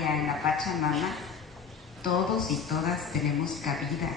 en la Pachamama, todos y todas tenemos cabida.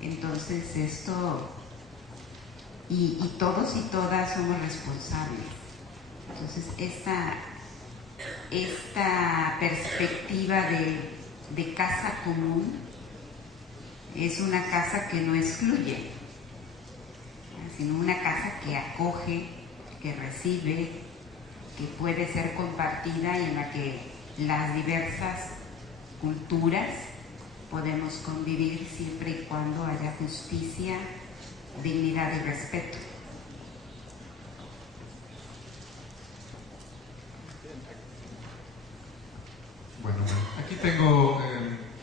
Entonces esto, y todos y todas somos responsables. Entonces esta perspectiva de casa común es una casa que no excluye, sino una casa que acoge, que recibe, que puede ser compartida y en la que las diversas culturas podemos convivir siempre y cuando haya justicia, dignidad y respeto. Bueno, aquí tengo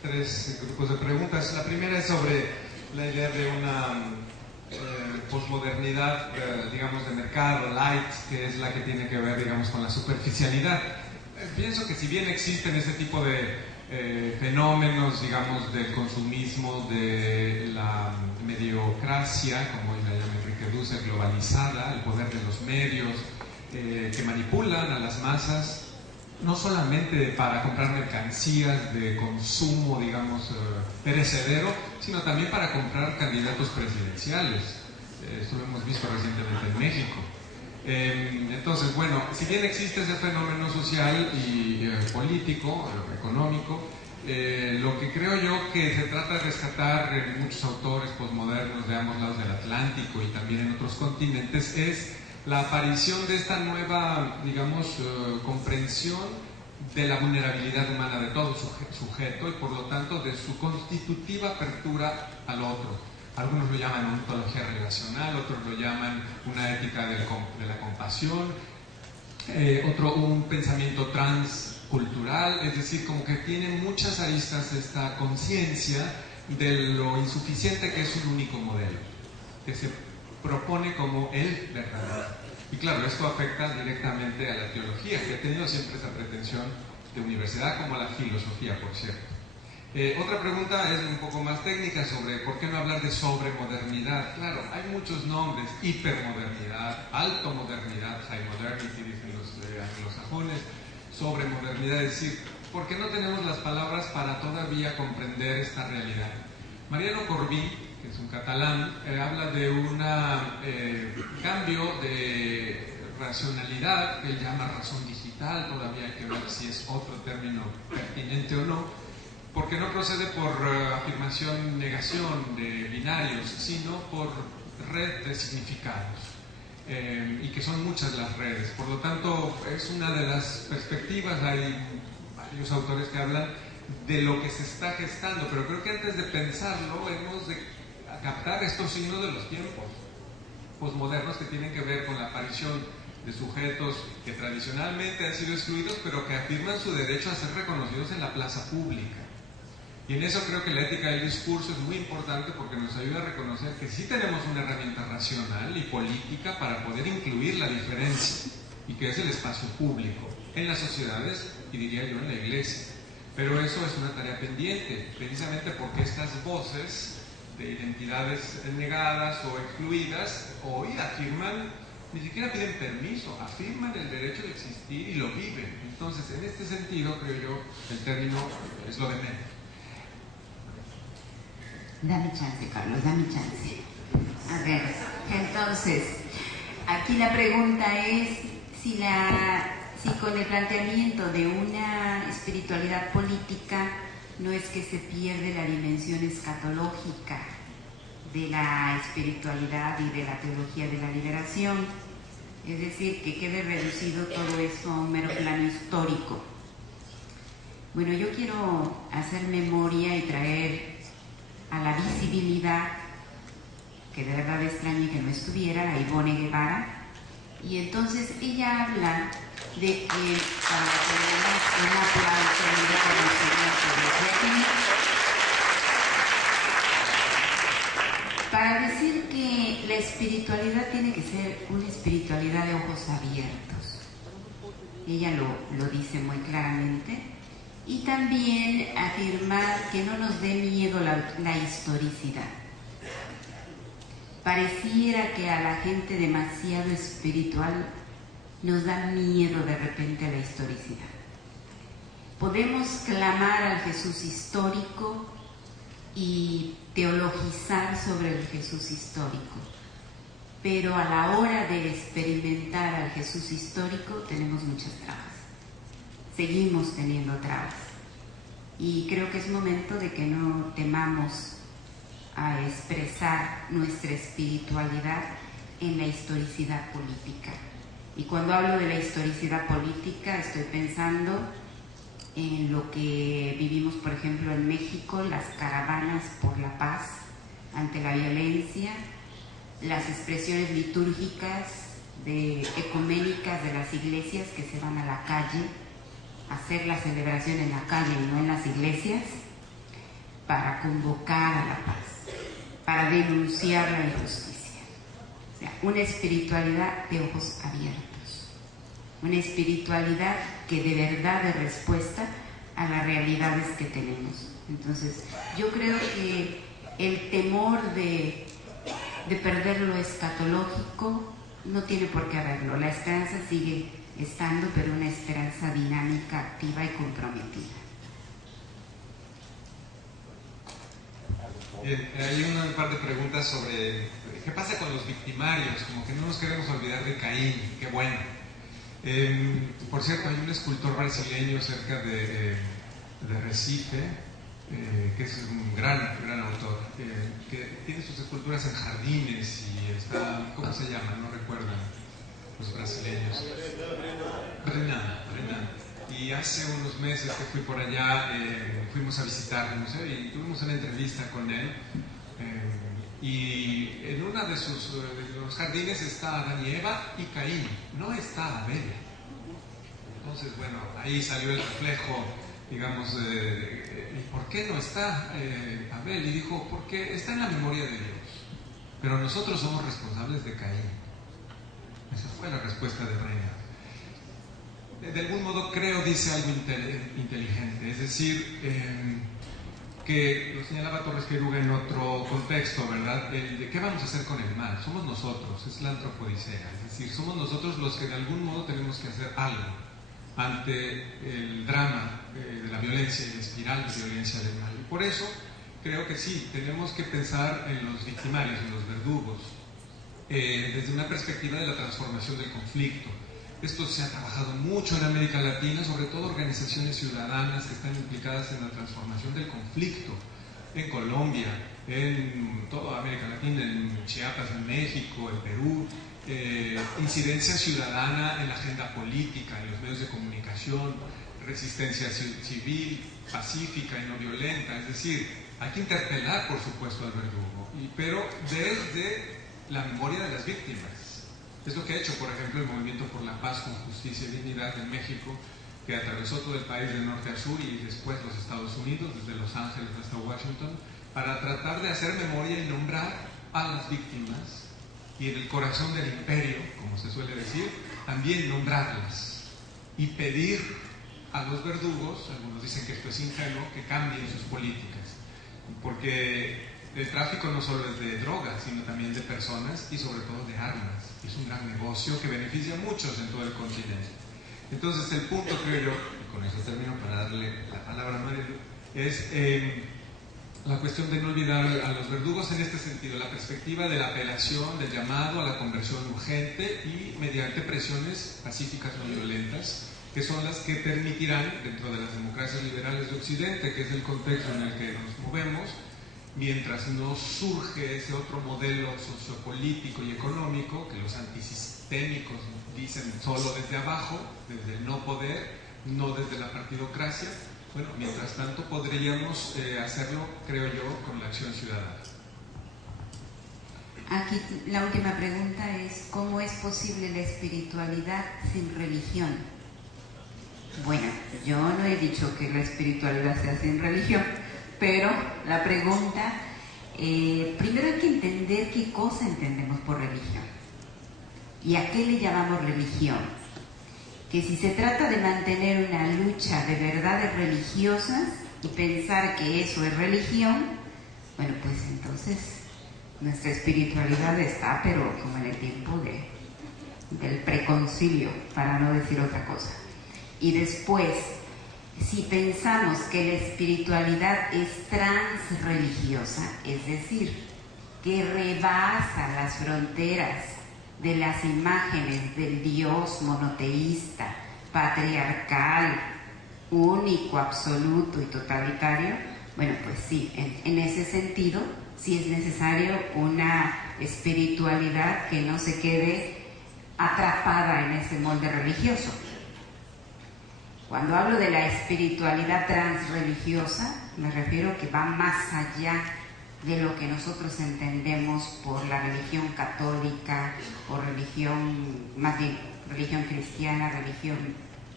tres grupos de preguntas. La primera es sobre la idea de una posmodernidad, digamos, de mercado, light, que es la que tiene que ver, digamos, con la superficialidad. Pienso que si bien existen ese tipo de fenómenos, digamos, del consumismo, de la mediocracia, como la llama Enrique Dussel, globalizada, el poder de los medios, que manipulan a las masas, no solamente para comprar mercancías de consumo, digamos, perecedero, sino también para comprar candidatos presidenciales. Esto lo hemos visto recientemente en México. Entonces, bueno, si bien existe ese fenómeno social y político, económico, lo que creo yo que se trata de rescatar en muchos autores posmodernos de ambos lados del Atlántico y también en otros continentes es la aparición de esta nueva, digamos, comprensión de la vulnerabilidad humana de todo sujeto y por lo tanto de su constitutiva apertura al otro. Algunos lo llaman ontología relacional, otros lo llaman una ética de la compasión, un pensamiento transcultural, es decir, como que tiene muchas aristas esta conciencia de lo insuficiente que es un único modelo, que se propone como el verdadero. Y claro, esto afecta directamente a la teología, que ha tenido siempre esa pretensión de universidad, como la filosofía, por cierto. Otra pregunta es un poco más técnica sobre por qué no hablar de sobremodernidad. Claro, hay muchos nombres: hipermodernidad, altomodernidad, high modernity, dicen los anglosajones, sobremodernidad, es decir, ¿por qué no tenemos las palabras para todavía comprender esta realidad? Mariano Corbí, que es un catalán, habla de un cambio de racionalidad que él llama razón digital. Todavía hay que ver si es otro término pertinente o no, porque no procede por afirmación, negación de binarios, sino por red de significados, y que son muchas las redes. Por lo tanto, es una de las perspectivas. Hay varios autores que hablan de lo que se está gestando, pero creo que antes de pensarlo hemos de captar estos signos de los tiempos posmodernos que tienen que ver con la aparición de sujetos que tradicionalmente han sido excluidos, pero que afirman su derecho a ser reconocidos en la plaza pública. Y en eso creo que la ética del discurso es muy importante, porque nos ayuda a reconocer que sí tenemos una herramienta racional y política para poder incluir la diferencia, y que es el espacio público en las sociedades y, diría yo, en la iglesia. Pero eso es una tarea pendiente, precisamente porque estas voces de identidades negadas o excluidas hoy afirman, ni siquiera piden permiso, afirman el derecho de existir y lo viven. Entonces, en este sentido, creo yo, el término es lo de menos. Dame chance, Carlos, dame chance. A ver, entonces, aquí la pregunta es si con el planteamiento de una espiritualidad política no es que se pierde la dimensión escatológica de la espiritualidad y de la teología de la liberación, es decir, que quede reducido todo eso a un mero plano histórico. Bueno, yo quiero hacer memoria y traer a la visibilidad, que de verdad extraña que no estuviera, a Ivonne Guevara, y entonces ella habla de que para tener un aplauso y un reconocimiento desde aquí, para decir que la espiritualidad tiene que ser una espiritualidad de ojos abiertos. Ella lo dice muy claramente. Y también afirmar que no nos dé miedo la historicidad. Pareciera que a la gente demasiado espiritual nos da miedo de repente la historicidad. Podemos clamar al Jesús histórico y teologizar sobre el Jesús histórico, pero a la hora de experimentar al Jesús histórico tenemos muchas trabas, seguimos teniendo trabas, y creo que es momento de que no temamos a expresar nuestra espiritualidad en la historicidad política. Y cuando hablo de la historicidad política estoy pensando en lo que vivimos, por ejemplo, en México, las caravanas por la paz ante la violencia, las expresiones litúrgicas ecuménicas de las iglesias que se van a la calle a hacer la celebración en la calle y no en las iglesias, para convocar a la paz, para denunciar la injusticia. O sea, una espiritualidad de ojos abiertos, una espiritualidad que de verdad dé respuesta a las realidades que tenemos. Entonces, yo creo que el temor de perder lo escatológico no tiene por qué haberlo. La esperanza sigue estando, pero una esperanza dinámica, activa y comprometida. Bien, hay un par de preguntas sobre qué pasa con los victimarios, como que no nos queremos olvidar de Caín, qué bueno. Por cierto, hay un escultor brasileño cerca de Recife, que es un gran autor, que tiene sus esculturas en jardines y está, ¿cómo se llama? No recuerdan los brasileños. Renan. Y hace unos meses que fui por allá, fuimos a visitar el museo y tuvimos una entrevista con él. Y en uno de los jardines está Adán y Eva y Caín, no está Abel. Entonces, bueno, ahí salió el reflejo, digamos, ¿y por qué no está Abel? Y dijo, porque está en la memoria de Dios, pero nosotros somos responsables de Caín. Esa fue la respuesta de Reina. De algún modo creo dice algo inteligente, es decir, que lo señalaba Torres Queruga en otro contexto, ¿verdad? De qué vamos a hacer con el mal. Somos nosotros, es la antropodicea, es decir, somos nosotros los que de algún modo tenemos que hacer algo ante el drama de la violencia y la espiral de violencia del mal. Y por eso creo que sí, tenemos que pensar en los victimarios, en los verdugos, desde una perspectiva de la transformación del conflicto. Esto se ha trabajado mucho en América Latina, sobre todo organizaciones ciudadanas que están implicadas en la transformación del conflicto, en Colombia, en toda América Latina, en Chiapas, en México, en Perú, incidencia ciudadana en la agenda política, en los medios de comunicación, resistencia civil, pacífica y no violenta, es decir, hay que interpelar, por supuesto, al verdugo, pero desde la memoria de las víctimas. Es lo que ha hecho, por ejemplo, el Movimiento por la Paz con Justicia y Dignidad en México, que atravesó todo el país de norte a sur y después los Estados Unidos, desde Los Ángeles hasta Washington, para tratar de hacer memoria y nombrar a las víctimas, y en el corazón del imperio, como se suele decir, también nombrarlas y pedir a los verdugos, algunos dicen que esto es ingenuo, que cambien sus políticas, porque el tráfico no solo es de drogas, sino también de personas y sobre todo de armas. Es un gran negocio que beneficia a muchos en todo el continente. Entonces el punto, creo yo, y con eso termino para darle la palabra a Marilu, es la cuestión de no olvidar a los verdugos en este sentido, la perspectiva de la apelación, del llamado a la conversión urgente y mediante presiones pacíficas no violentas, que son las que permitirán, dentro de las democracias liberales de Occidente, que es el contexto en el que nos movemos, mientras no surge ese otro modelo sociopolítico y económico que los antisistémicos dicen solo desde abajo, desde el no poder, no desde la partidocracia. Bueno, mientras tanto podríamos hacerlo, creo yo, con la acción ciudadana. Aquí la última pregunta es, ¿cómo es posible la espiritualidad sin religión? Bueno, yo no he dicho que la espiritualidad sea sin religión, pero la pregunta, primero hay que entender qué cosa entendemos por religión y a qué le llamamos religión. Que si se trata de mantener una lucha de verdades religiosas y pensar que eso es religión, bueno, pues entonces nuestra espiritualidad está, pero como en el tiempo del preconcilio, para no decir otra cosa. Y después, si pensamos que la espiritualidad es transreligiosa, es decir, que rebasa las fronteras de las imágenes del Dios monoteísta, patriarcal, único, absoluto y totalitario, bueno, pues sí, en ese sentido, sí es necesario una espiritualidad que no se quede atrapada en ese molde religioso. Cuando hablo de la espiritualidad transreligiosa, me refiero que va más allá de lo que nosotros entendemos por la religión católica o religión, más bien religión cristiana, religión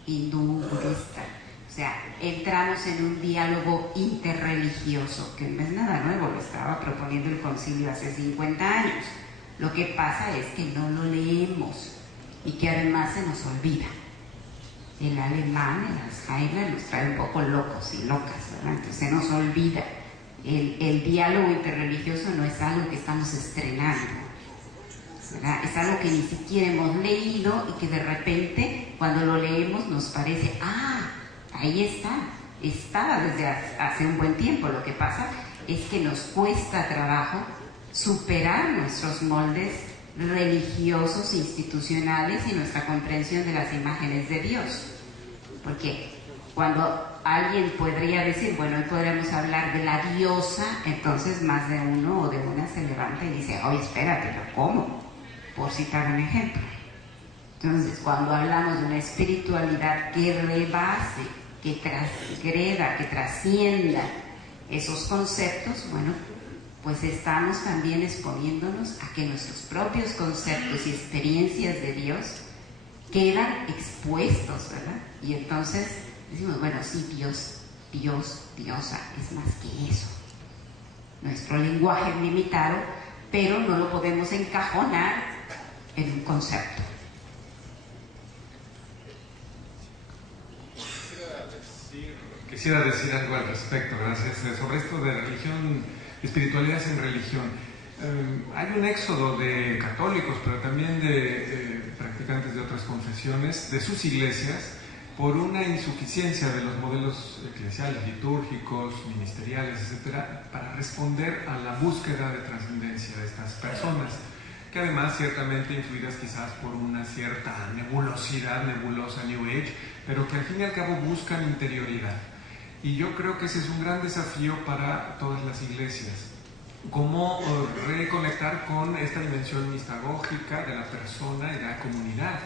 hindú, budista. O sea, entramos en un diálogo interreligioso, que no es nada nuevo, lo estaba proponiendo el concilio hace 50 años. Lo que pasa es que no lo leemos y que además se nos olvida. El alemán, el Alzheimer, nos trae un poco locos y locas, ¿verdad? Entonces se nos olvida. El diálogo interreligioso no es algo que estamos estrenando, ¿verdad? Es algo que ni siquiera hemos leído y que de repente, cuando lo leemos, nos parece, ahí estaba desde hace un buen tiempo. Lo que pasa es que nos cuesta trabajo superar nuestros moldes religiosos, institucionales y nuestra comprensión de las imágenes de Dios. Porque cuando alguien podría decir, bueno, hoy podríamos hablar de la diosa, entonces más de uno o de una se levanta y dice, oye, espérate, ¿pero cómo? Por citar un ejemplo. Entonces, cuando hablamos de una espiritualidad que rebase, que transgreda, que trascienda esos conceptos, bueno, pues estamos también exponiéndonos a que nuestros propios conceptos y experiencias de Dios quedan expuestos, ¿verdad? Y entonces decimos, bueno, sí, Dios, diosa, es más que eso. Nuestro lenguaje es limitado, pero no lo podemos encajonar en un concepto. Quisiera decir algo al respecto, gracias, sobre esto de religión, espiritualidad sin religión. Hay un éxodo de católicos, pero también de practicantes de otras confesiones, de sus iglesias, por una insuficiencia de los modelos eclesiales, litúrgicos, ministeriales, etcétera, para responder a la búsqueda de trascendencia de estas personas, que además ciertamente influidas quizás por una cierta nebulosa New Age, pero que al fin y al cabo buscan interioridad. Y yo creo que ese es un gran desafío para todas las iglesias. Cómo reconectar con esta dimensión mistagógica de la persona y la comunidad.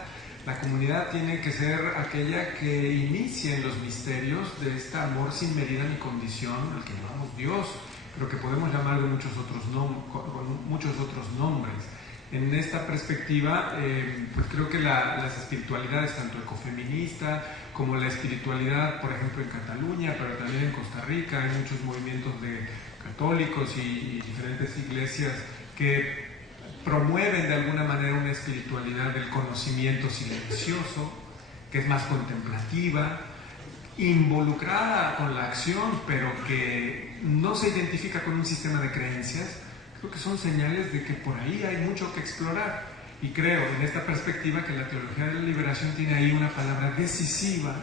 La comunidad tiene que ser aquella que inicie en los misterios de este amor sin medida ni condición, al que llamamos Dios, pero que podemos llamar de muchos otros con muchos otros nombres. En esta perspectiva, pues creo que las espiritualidades, tanto ecofeminista como la espiritualidad, por ejemplo, en Cataluña, pero también en Costa Rica, hay muchos movimientos de católicos y diferentes iglesias que promueven de alguna manera una espiritualidad del conocimiento silencioso, que es más contemplativa, involucrada con la acción, pero que no se identifica con un sistema de creencias. Creo que son señales de que por ahí hay mucho que explorar. Y creo, en esta perspectiva, que la teología de la liberación tiene ahí una palabra decisiva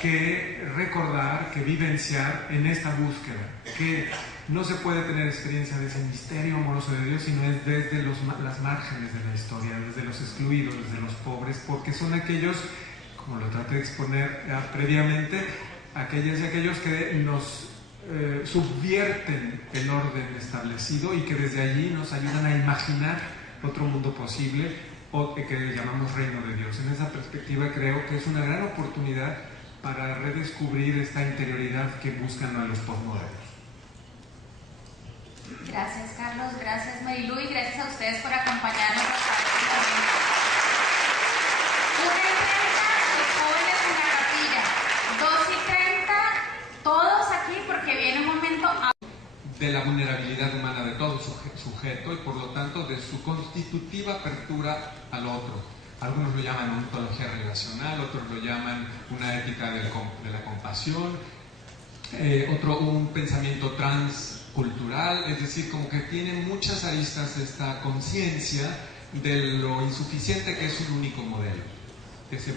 que recordar, que vivenciar en esta búsqueda, que no se puede tener experiencia de ese misterio amoroso de Dios, sino es desde las márgenes de la historia, desde los excluidos, desde los pobres, porque son aquellos, como lo traté de exponer previamente, aquellas y aquellos que nos subvierten el orden establecido y que desde allí nos ayudan a imaginar otro mundo posible, o que llamamos reino de Dios. En esa perspectiva creo que es una gran oportunidad para redescubrir esta interioridad que buscan a los posmodernos. Gracias, Carlos, gracias, Marilu, y gracias a ustedes por acompañarnos hasta este momento. 1:30, los jóvenes en la capilla. 2:30, todos aquí porque viene un momento de la vulnerabilidad humana de todo sujeto y por lo tanto de su constitutiva apertura al otro. Algunos lo llaman ontología relacional, otros lo llaman una ética de la compasión, otro un pensamiento transcultural, es decir, como que tiene muchas aristas esta conciencia de lo insuficiente que es un único modelo, que se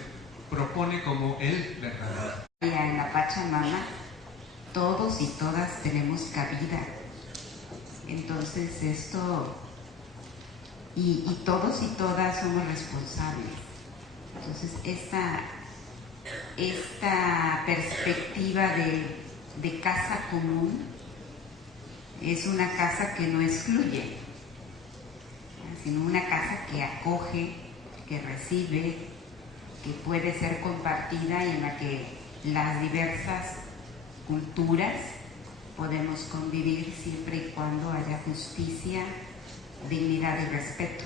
propone como el verdadero. en la Pachamama, todos y todas tenemos cabida. Entonces esto, y todos y todas somos responsables. Entonces esta perspectiva de casa común es una casa que no excluye, sino una casa que acoge, que recibe, que puede ser compartida y en la que las diversas culturas podemos convivir siempre y cuando haya justicia, dignidad y respeto.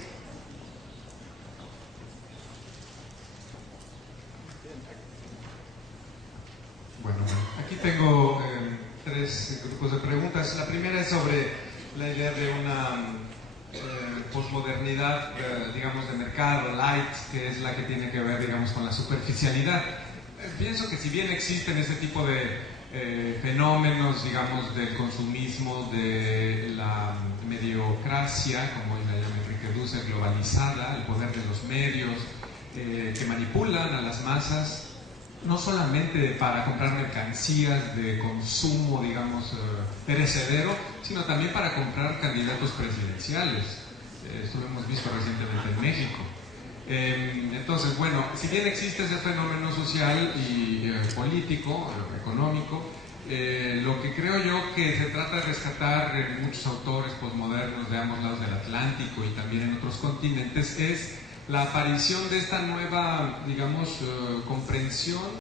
Bueno, aquí tengo 3 grupos de preguntas. La primera es sobre la idea de una posmodernidad, digamos, de mercado, light, que es la que tiene que ver, digamos, con la superficialidad. Pienso que si bien existen ese tipo de fenómenos, digamos, del consumismo, de la mediocracia, como la llama Enrique Dussel, globalizada, el poder de los medios, que manipulan a las masas, no solamente para comprar mercancías de consumo, digamos, perecedero, sino también para comprar candidatos presidenciales. Esto lo hemos visto recientemente en México. Entonces, bueno, si bien existe ese fenómeno social y político, económico, lo que creo yo que se trata de rescatar en muchos autores posmodernos de ambos lados del Atlántico y también en otros continentes es la aparición de esta nueva, digamos, comprensión